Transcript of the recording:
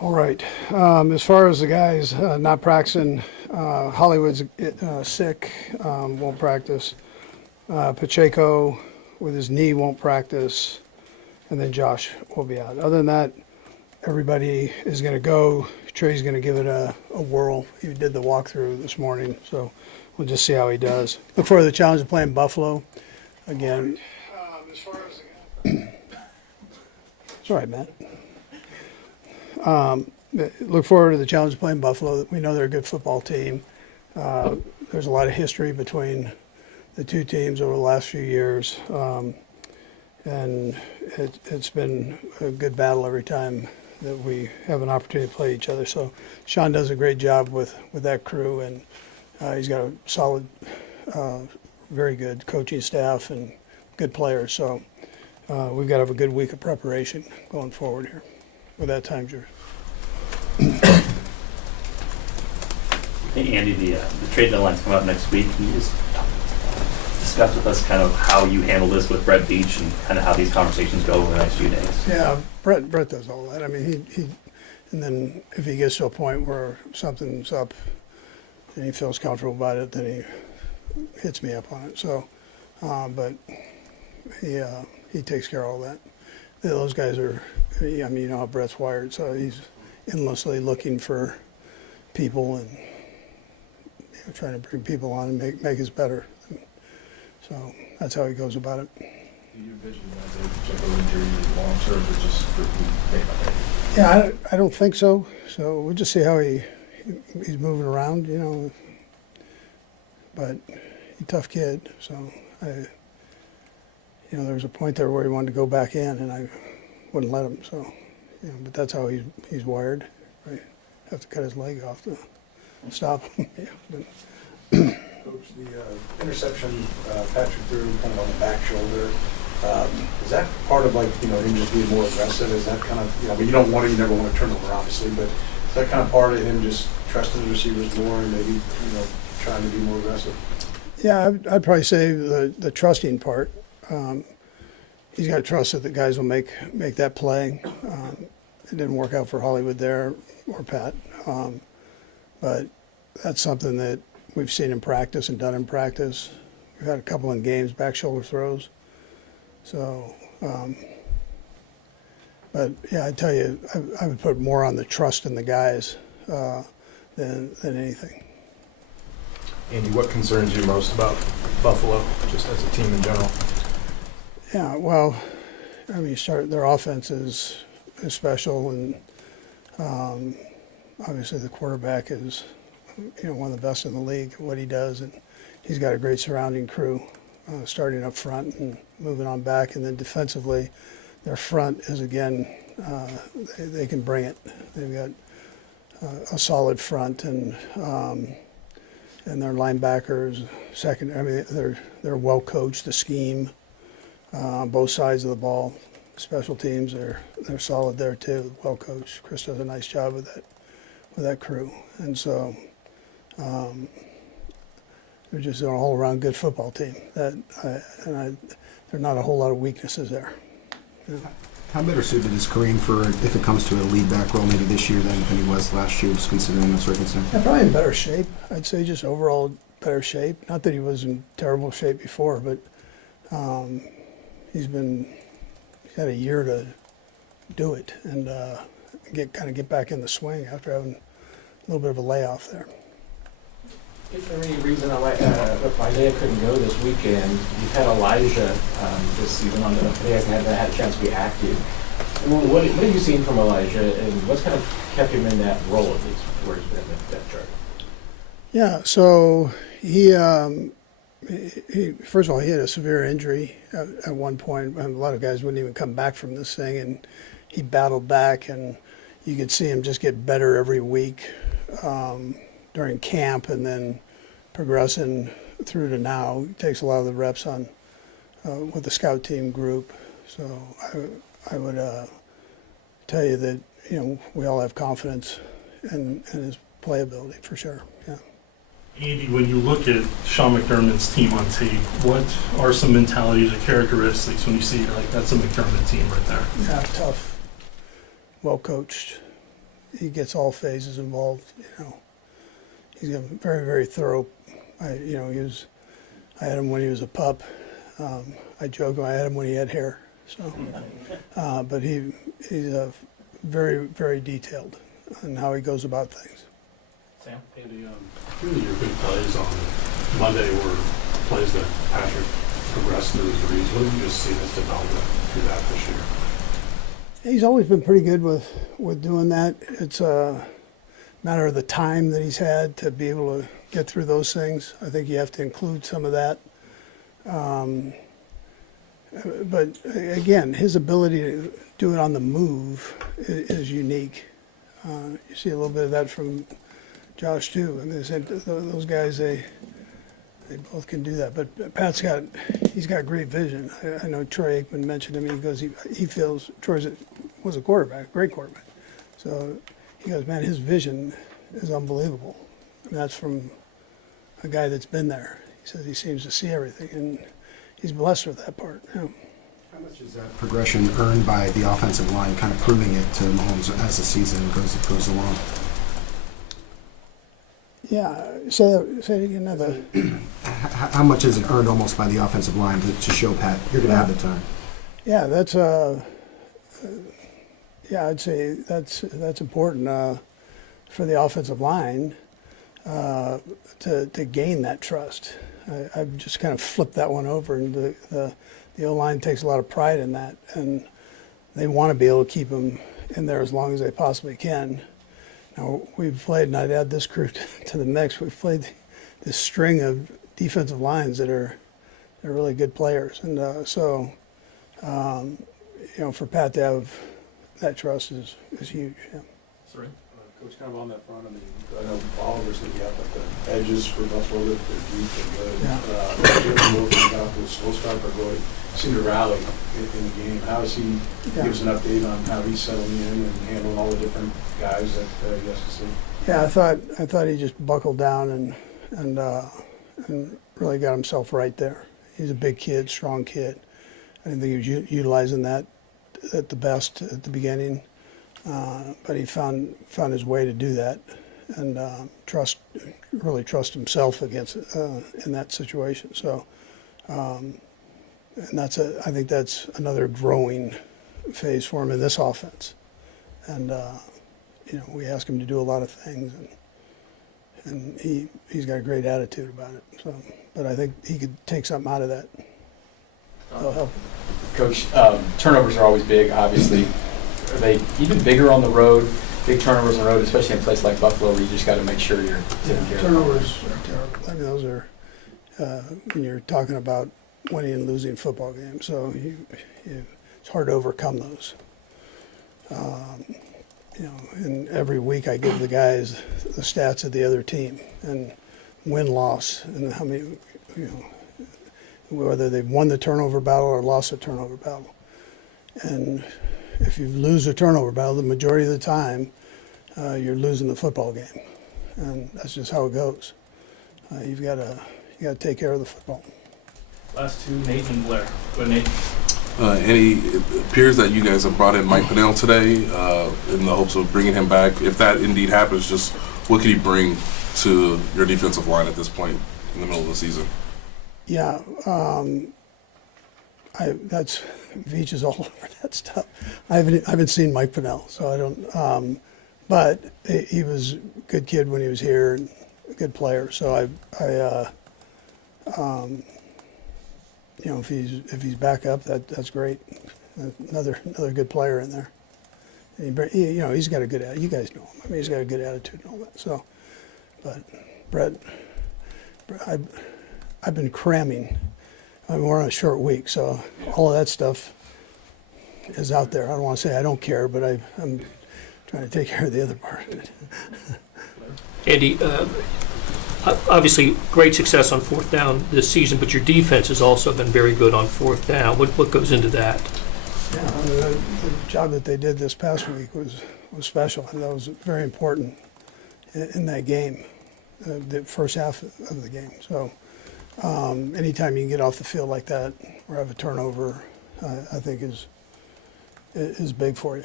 All right. As far as the guys not practicing, Hollywood's sick, won't practice. Pacheco with his knee won't practice, and then Josh will be out. Other than that, everybody is going to go. Trey's going to give it a whirl. He did the walkthrough this morning, so we'll just see how he does. Look forward to the challenge of playing Buffalo again. As far as it's all right, Matt. Look forward to the challenge of playing Buffalo. We know they're a good football team. There's a lot of history between the two teams over the last few years, and it's been a good battle every time that we have an opportunity to play each other. So Sean does a great job with that crew, and he's got a solid, very good coaching staff and good players. So we've got to have a good week of preparation going forward here. With that, time's yours. Hey Andy, the trade deadline's come up next week. Can you just discuss with us kind of how you handle this with Brett Beach and kind of how these conversations go over the next few days? Yeah, Brett does all that. I mean, he and then if he gets to a point where something's up and he feels comfortable about it, then he hits me up on it. So, but he takes care of all that. Those guys are, I mean, you know how Brett's wired, so he's endlessly looking for people and trying to bring people on and make us better. So that's how he goes about it. Do you envision that a particular injury long term or just strictly day by day? Yeah, I don't think so. So we'll just see how he's moving around, you know. But he's a tough kid, so there was a point there where he wanted to go back in, and I wouldn't let him. So, but that's how he's wired. Right, have to cut his leg off to stop him. Yeah, Coach, the interception Patrick threw kind of on the back shoulder. Is that part of him just being more aggressive? Is that kind of you don't want to, you never want to turn over obviously, but is that kind of part of him just trusting the receivers more and maybe trying to be more aggressive? Yeah, I'd probably say the trusting part. He's got to trust that the guys will make that play. It didn't work out for Hollywood there or Pat, but that's something that we've seen in practice and done in practice. We've had a couple in games, back shoulder throws. So, but yeah, I tell you, I would put more on the trust in the guys than anything. Andy, what concerns you most about Buffalo, just as a team in general? Yeah, well, I mean, their offense is special, and obviously the quarterback is, one of the best in the league at what he does, and he's got a great surrounding crew, starting up front and moving on back, and then defensively, their front is again, they can bring it. They've got a solid front, and their linebackers, second. I mean, they're well coached. The scheme. Both sides of the ball, special teams they're solid there too. Well coached. Chris does a nice job with that crew, and so they're just an all around good football team. There are not a whole lot of weaknesses there. Yeah. How better suited is Kareem for if it comes to a lead back role maybe this year than he was last year, just considering the circumstances? Yeah, probably in better shape. I'd say just overall better shape. Not that he was in terrible shape before, but. He's had a year to do it and get back in the swing after having a little bit of a layoff there. Is there any reason Isaiah couldn't go this weekend? You've had Elijah this season he hasn't had a chance to be active. What have you seen from Elijah, and what's kind of kept him in that role at least where he's been in that chart? Yeah, so he first of all, he had a severe injury at one point. A lot of guys wouldn't even come back from this thing, and he battled back, and you could see him just get better every week during camp, and then progressing through to now. He takes a lot of the reps on with the scout team group. So I would tell you that we all have confidence in his playability for sure. Yeah. Andy, when you look at Sean McDermott's team on tape, what are some mentalities or characteristics when you see that's a McDermott team right there? Yeah, tough, well coached. he gets all phases involved. He's a very, very thorough. I had him when he was a pup. I joke I had him when he had hair. So, but he's very, very detailed in how he goes about things. Sam? Andy, a few of your big plays on Monday were plays that Patrick progressed through his reads. What have you just seen his development through that this year? He's always been pretty good with doing that. It's a matter of the time that he's had to be able to get through those things. I think you have to include some of that. But again, his ability to do it on the move is unique. You see a little bit of that from Josh too. And those guys, they both can do that. But he's got great vision. I know Troy Aikman mentioned him. He goes, he feels Troy was a quarterback, great quarterback. So he goes, man, his vision is unbelievable. And that's from a guy that's been there. He says he seems to see everything, and he's blessed with that part. How much is that progression earned by the offensive line, kind of proving it to Mahomes as the season goes along? Yeah, say it again. How much is it earned almost by the offensive line to show Pat you're going to have the time? Yeah, that's I'd say that's important for the offensive line to gain that trust. I've just kind of flipped that one over, and the O-line takes a lot of pride in that, and they want to be able to keep him in there as long as they possibly can. Now, we've played, and I'd add this crew to the mix, we've played this string of defensive lines they're really good players. And for Pat to have that trust is huge. Yeah. Sorry? Coach, kind of on that front, I know Oliver's going to be up at the edges for Buffalo. They're deep and good. Yeah. Working out with Solskjaer really seemed to rally in the game. How is he? Give us an update on how he's settling in and handling all the different guys that he has to see. Yeah, I thought he just buckled down and really got himself right there. He's a big kid, strong kid. I didn't think he was utilizing that at the best at the beginning, but he found his way to do that, and really trust himself against in that situation. So, and I think that's another growing phase for him in this offense, and we ask him to do a lot of things, and he's got a great attitude about it. So, but I think he could take something out of that. That'll help. Coach, turnovers are always big, obviously. Are they even bigger on the road? Big turnovers on the road, especially in a place like Buffalo, where you just got to make sure you're taking care of them. Turnovers are terrible. I mean, those are when you're talking about winning and losing football games. So it's hard to overcome those. And every week I give the guys the stats of the other team and win-loss and how many, whether they've won the turnover battle or lost the turnover battle. And if you lose a turnover battle, the majority of the time, you're losing the football game, and that's just how it goes. You got to take care of the football. Last two, Nate and Blair. Go ahead, Nate. It appears that you guys have brought in Mike Pennell today in the hopes of bringing him back. If that indeed happens, just what could he bring to your defensive line at this point in the middle of the season? Yeah, that's Veach is all over that stuff. I haven't seen Mike Pennell, so I don't. But he was a good kid when he was here, and a good player. So if he's back up, that's great. Another good player in there. And he's got a good. You guys know him. I mean, he's got a good attitude and all that. So, but Brett, I've been cramming. I mean, we're on a short week, so all of that stuff is out there. I don't want to say I don't care, but I'm trying to take care of the other part of it. Andy, obviously great success on fourth down this season, but your defense has also been very good on fourth down. What goes into that? Yeah, the job that they did this past week was special, and that was very important in that game, the first half of the game. So anytime you can get off the field like that or have a turnover, I think is big for you.